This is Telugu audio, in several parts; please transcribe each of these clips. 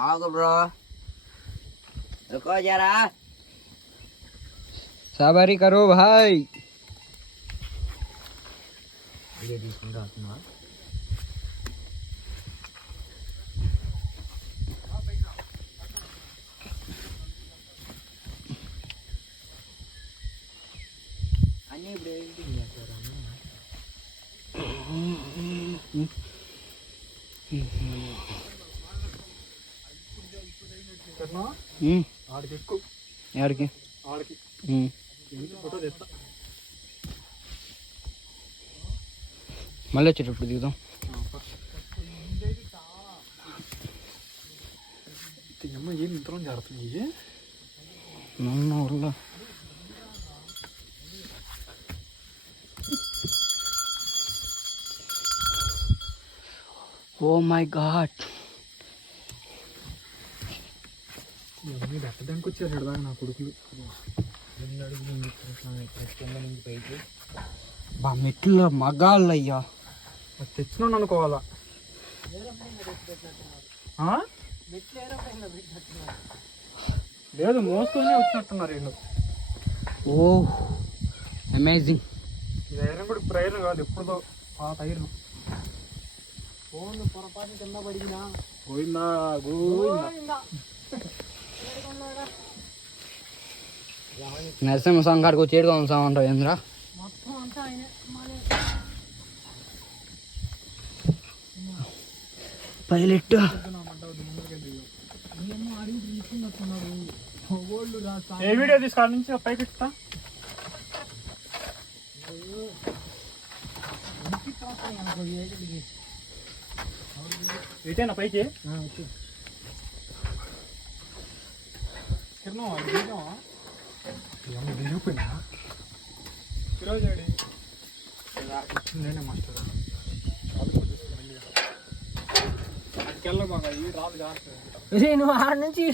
आगो ब्रो रुको जरा सवारी करो भाई अन्नी ब्रेकिंग ఆడికి ఎక్కువ ఆడికి ఆడికి ఫోటో తెస్తా మళ్ళీ వచ్చేటప్పుడు దిగుదాం అమ్మ ఏం ఇంతలో జరుగుతుంది నన్ను వల్ల ఓ మై గాడ్ ఎక్కడానికి వచ్చారు ఎడదాకా నా కొడుకులు బా మెట్లు మగాళ్ళయ్యా తెచ్చినాను అనుకోవాలా లేదు మోస్తూనే వచ్చినట్టున్నారు వీళ్ళు ఓ అమేజింగ్ ఇది ఐరన్ కూడా ఇప్పుడు ఐరన్ కాదు ఎప్పుడుదో పాత ఐరన్ ఫోన్ పొరపాటు కింద పడినా పోయిందా గోయిందా నరసింహ స్వామి కాడికి వచ్చి ఏడుగా ఉంచామంటావు ఏంద్రా మొత్తం అంతా ఆయన పైలట్ ఏ వీడియో తీసుకోవాలి నుంచి పైకి ఇస్తా ఇటేనా పైకి దిగిపోయినా ఈరోజు నేనే మాస్టర్ నువ్వు ఆడ నుంచి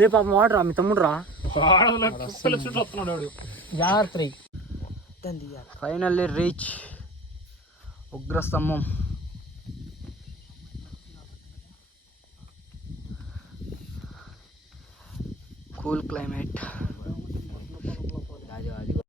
రేపు ఆ మోడరా మీ తమ్ముడు రా వస్తున్నాడు జాగ్రత్త finally reach Ugrasthambham cool climate